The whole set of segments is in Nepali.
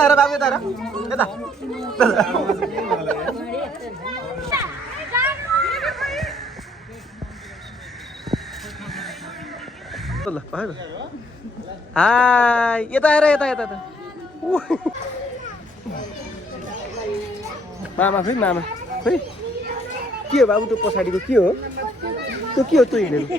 यता हेर बाबु, यता हेर, यता ल भयो। हाय, यता हेर, यता यता यता। मामा खोइ, मामा खोइ के हो बाबु? त्यो पछाडिको के हो? त्यो के हो? त्यो हिँडेको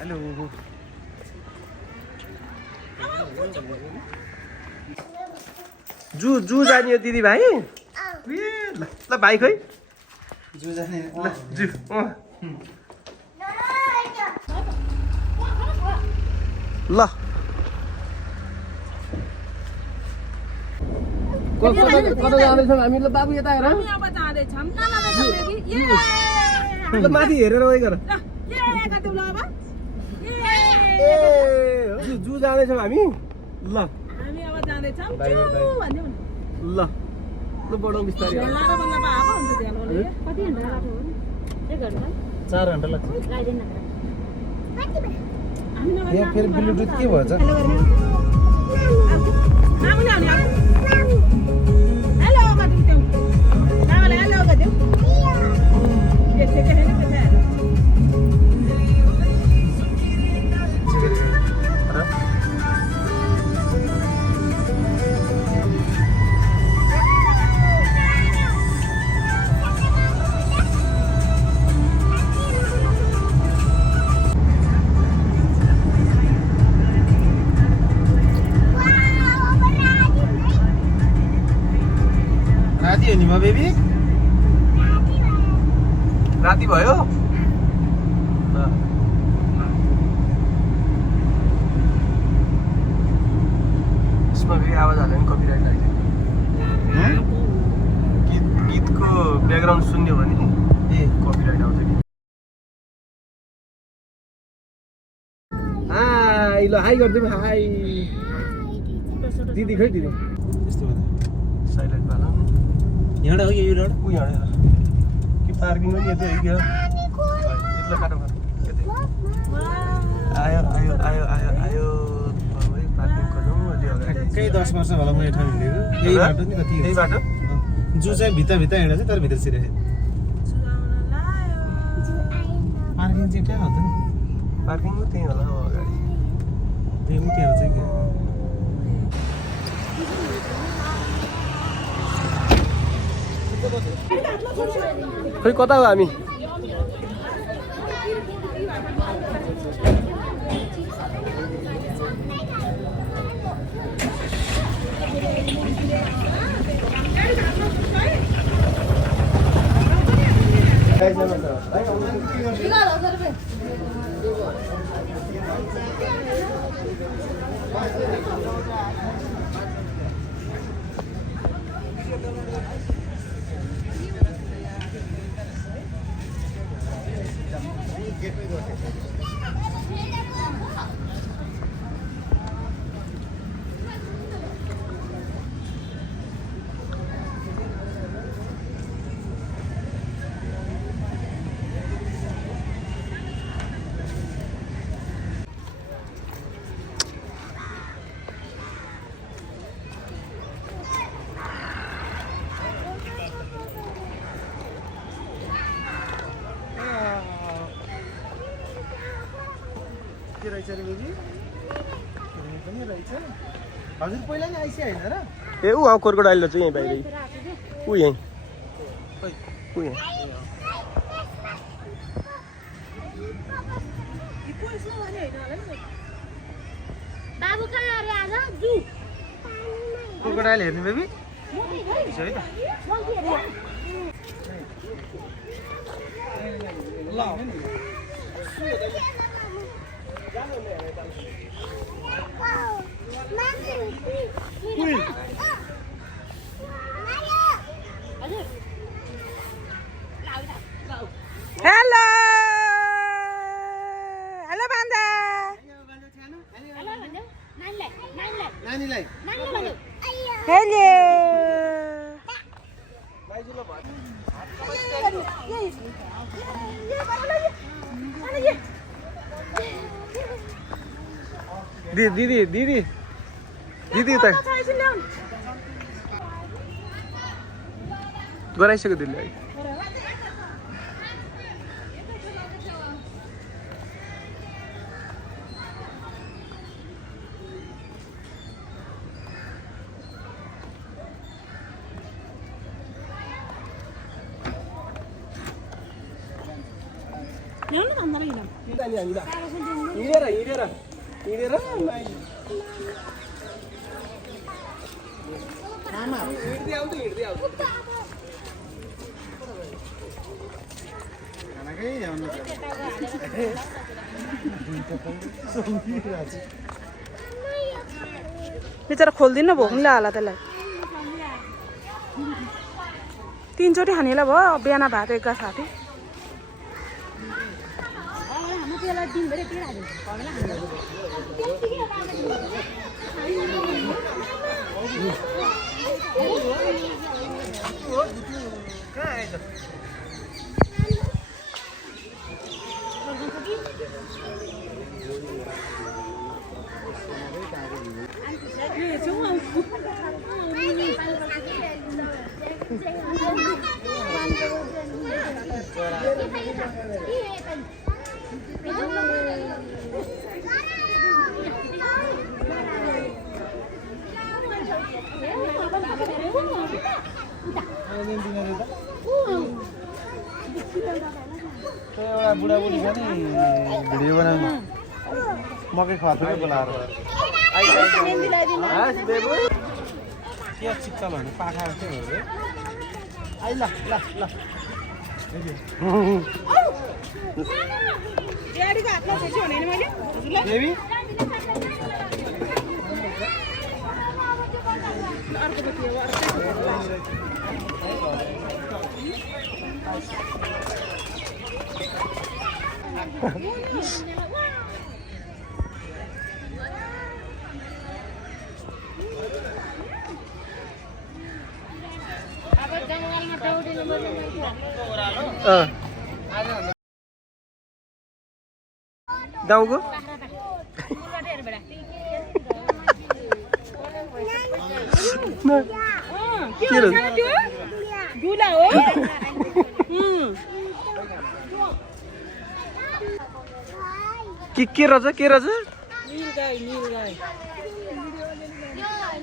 हेलो जू जू जाने हो दिदी भाइ? ल भाइ खोइ जू जाने ल जू ल कता जाँदैछौँ हामी? ल बाबु यता हेर, ल माथि हेरेर उयो गर। ए जू जाँदैछौँ हामी। ल ल ल बढौँ बिस्तारै। 4 घन्टा लाग्छ। यहाँ फेरि ब्लुटुथ के भएछ? राति हो नि म बेबी? राति भयो? यसमा फेरि आवाज हाल्यो भने कपिराइट लाग्छ। गीतको ब्याकग्राउन्ड सुन्यो भने ए कपिराइट आउँछ नि। हाई, ल हाई गरिदिउँ। हाई दिदी खोइ दिदी यस्तो साइलेन्ट पाला यहाँ हो कि यो रोड उ यहाँ कि पार्किङ पनि यतै हो कि यतै काटौँ आयो आयो आयो आयो आयो पार्किङ गर्नु अलि अगाडि ठ्याक्कै 10 वर्ष होला मैले ठाउँ हिँडेको यही बाटो नि कति यही बाटो जू चाहिँ भित्र भित्र हिँडेको छ तर भित्र छिरेको पार्किङ चाहिँ कहाँ हो त पार्किङ त्यही होला अगाडि त्यही उठेर चाहिँ के खोइ कता हो हामी? के रहेछ रे बेबी? पनि रहेछ। हजुर पहिला नि आइसि हैन र? ए ऊ क्रोकोडाइल चाहिँ यहीँ बाहिर ऊ यहीँ ऊ यहीँ बाबु कहाँ अरे आज जू क्रोकोडाइल हेर्ने बेबी? है त ल हेलो हेलो बान्दा नानीलाई हेलो दिदी दिदी दिदी उता गराइसक्यो दिदीले है बेचारा खोल्दिन भोक नि होला त्यसलाई 3 चोटि खानेला भयो बिहान भात एक गास खाथे बुढाबुढी छ नि भिडियो बनाउनु मकै खर्चै बोलाएर के चिक्का भने पाखा के हो रे आइ ल ल ल ड्याडीको हातमा छैछ भने नि मैले हजुरलाई बेबी अर्को त के हो गाउँको दुला हो के रहेछ के रहेछ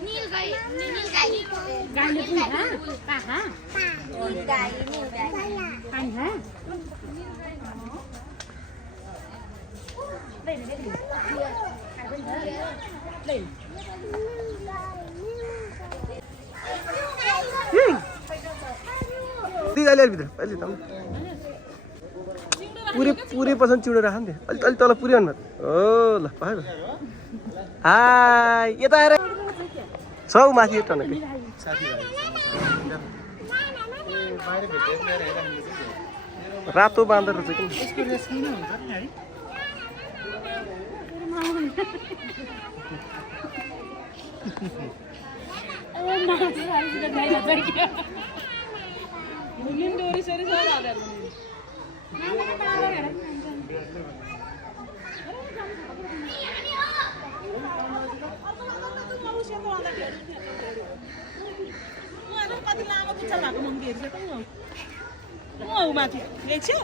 नील गाई गाईले पनि पाखा अहिले पुरै पसन्द चिउडो राख नि अलि तल पुर्याउनु हो ल भयो हाय यता आएर छ माथि टनकै रातो बाँदर रहेछ कि कति लामो पिक्चर भएको मङ्गीहरू छ त माथि देख्छौ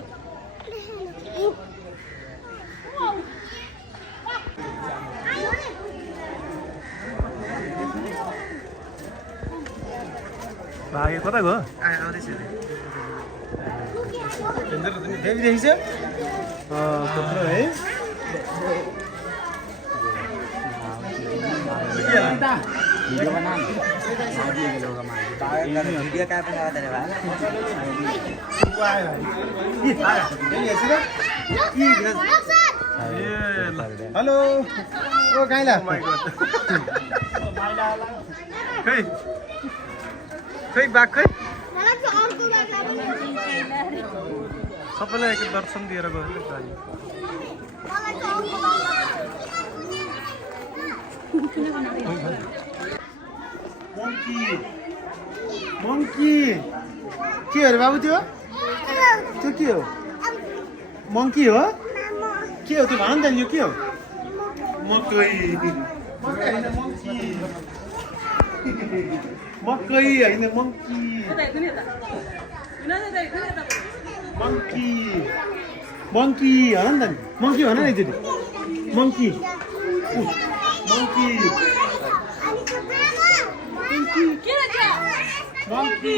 भागे कता गयो बेबी देखिछ कत्रो है वीडियो बना वीडियो क्या बना तेरे भाई हेलो ओ गाइला खै बाघ खै सबैलाई एक दर्शन दिएर गयो नि Monkey! के अरे बाबु त्यो के हो मङ्की हो के हो त्यो भन नि त यो के हो मकै मकै होइन मङ्की मङ्की मङ्की भन नि त मङ्की भन न एकचोटि मङ्की मङ्की मङ्की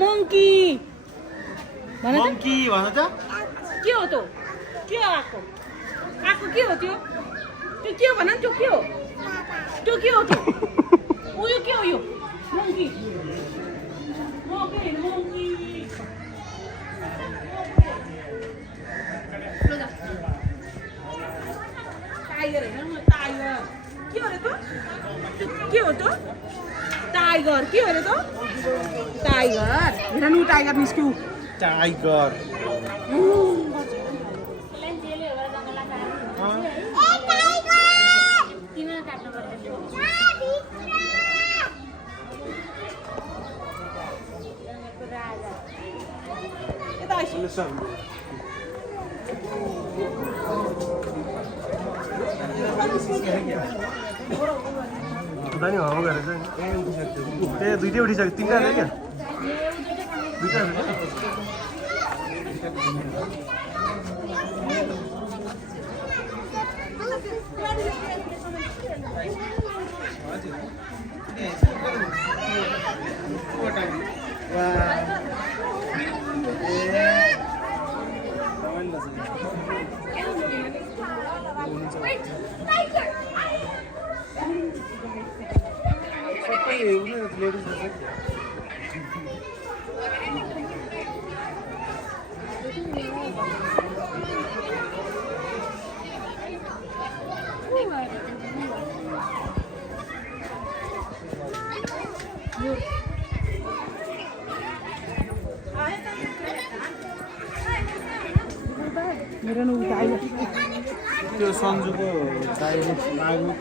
मोङ्की मङ्की भन त के हो त के हो आएको आएको के हो त्यो त्यो के हो भन त्यो के हो त्यो के हो त उयो के हो यो मोङ्की मोङ्की टाइगर होइन टाइगर के हो रे त के हो त टाइगर के हो रे त टाइगर हेर न टाइगर निस्क्यो टाइगर नि हावा गरेछ नि ए दुईटै उठिसक्यो तिनवटा छ क्या दुईटा त्यो सन्जुको माग्नु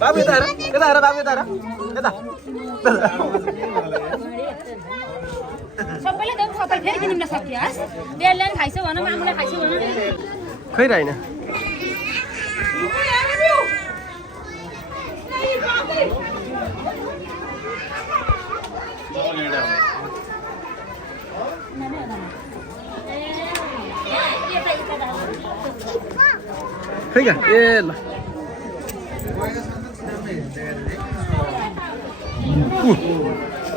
बाबु यता हेर बाबु यता यता सबैले त सबै फेरि किन्न सकियोस् बेलले पनि खाइसो भन मामुले खाइसो भन खै र हैन खै क्या ए ल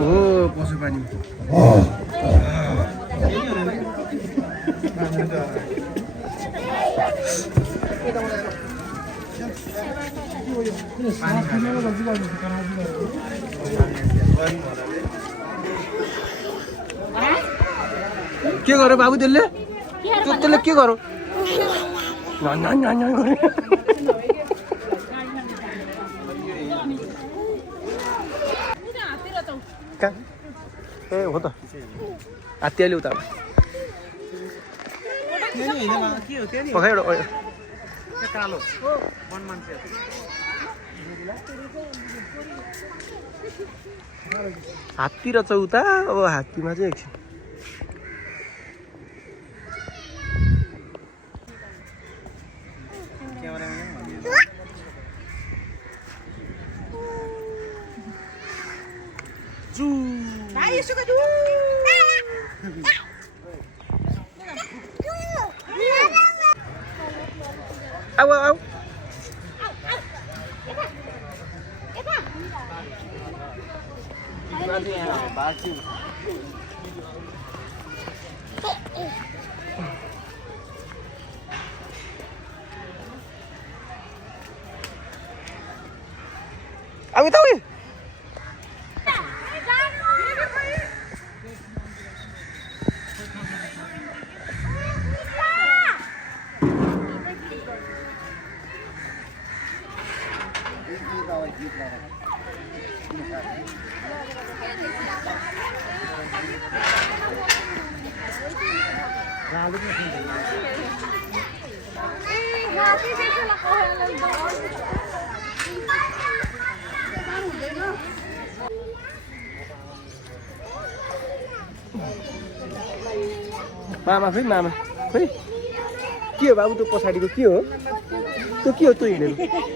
ओ पशु पानी के गर्यो बाबु त्यसले त्यसले के गर्यो ए हो त हात्तीले उता पखाइ एउटा कालो वन मान्छे हात्ती र चौता अब हात्तीमा चाहिँ एकछिन आऊ आऊ आऊ यता आऊ मामा फेरि मामा खोइ के हो बाबु त्यो पछाडिको के हो त्यो के हो त्यो हिँडेको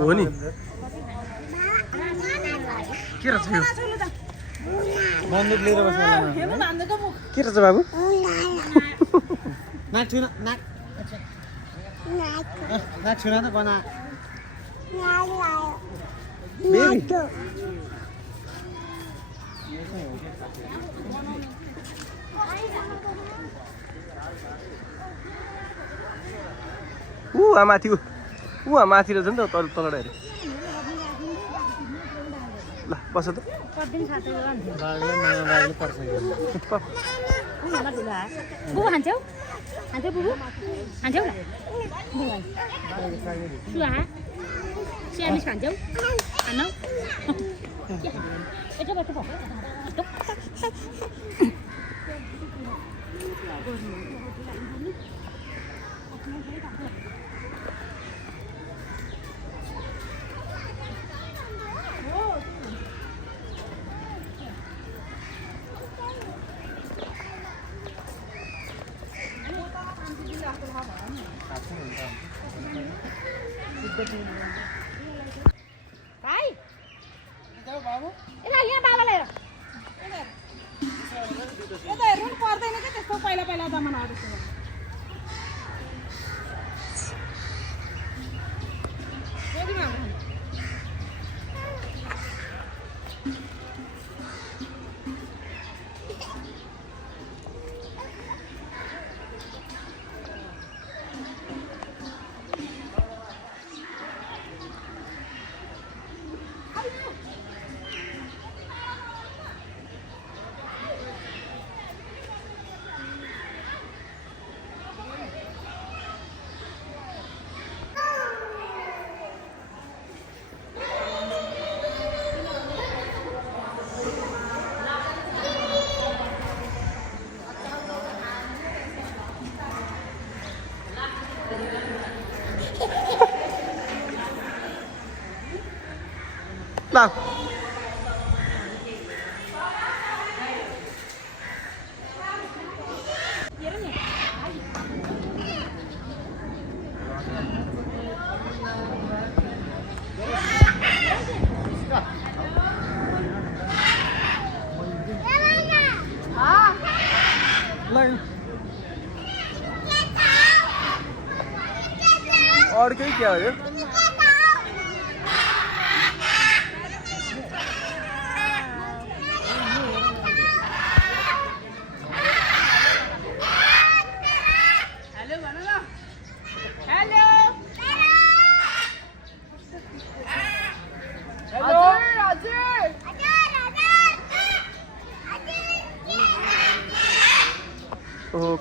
हो नि के रहेछ यो बन्दुक लिएर बस्नु के रहेछ बाबु नाक छुन नाक छुन त बना बेबी माथि माथि रहेछ नि त तल तल हेर ल बस त बुबु खान्छौ खान्छौ बुबु खान्छौ ल सुहा स्यामिस खान्छौ खानौ यता बाटो भयो भाइ बाबु यता यहाँ बाबालाई हेर यता हेर्नु पनि पर्दैन क्या त्यस्तो पहिला पहिला जमानाहरू ल अर्कै क्या हो यो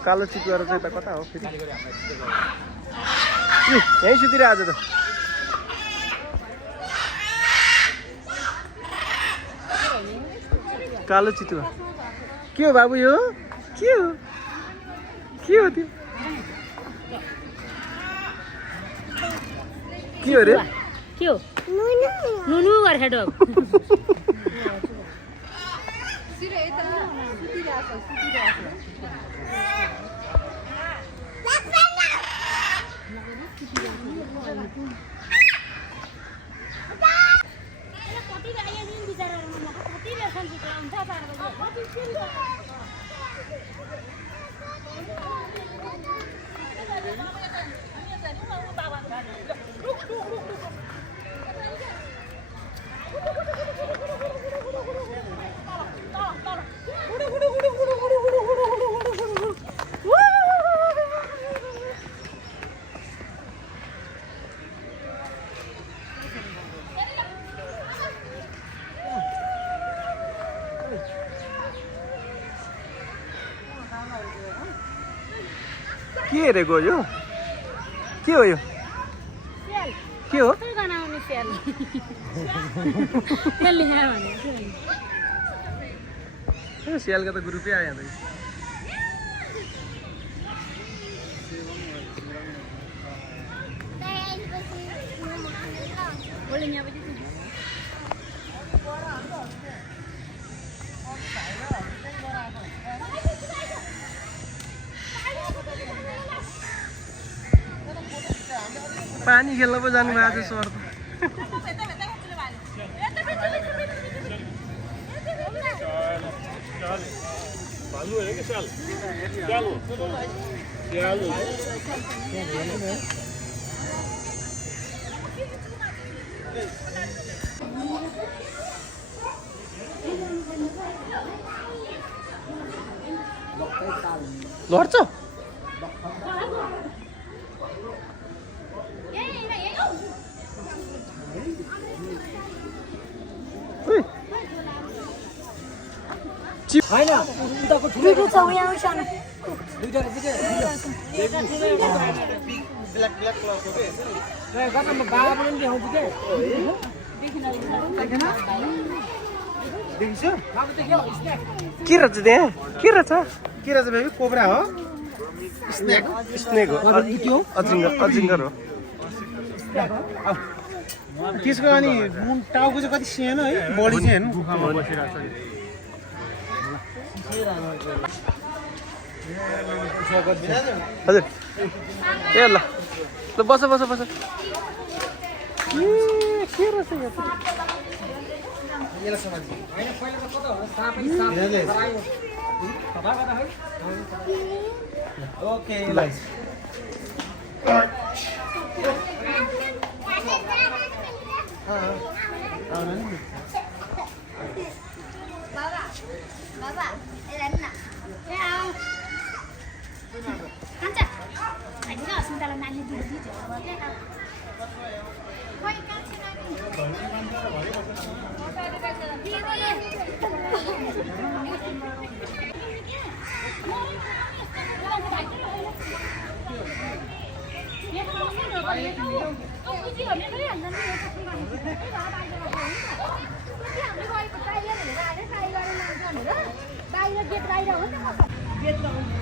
कालो चितुवा चाहिँ कता हो फेरि यहीँ सुतिर आज त कालो चितुवा के हो बाबु यो के हो त्यो के हो रे के हो नुनु गर्छ डग के हेरेको यो के हो यो के हो स्यालका त ग्रुपै आयो त पानी खेल्न पो जानु भएको छ सर त लड्छ होइन उताको ठुलो छ यहाँ सानो दुईटा ब्ल्याक कलरको के गर्नमा बाबा पनि देखाउँछु के देखिसो के रहेछ त्यहाँ के रहेछ के रहेछ बेबी कोब्रा हो स्नेक हो अजिङ्गर हो त्यसको अनि मुन टाउको चाहिँ कति सानो है बडी चाहिँ हेर्नु हजुर ए ल बस के रहेछ okay Baba, enak. Ya. Kanca. Ayo nggak sebentar nanya dulu gitu. Koi kanca बाहिर गेट बाहिर हो नि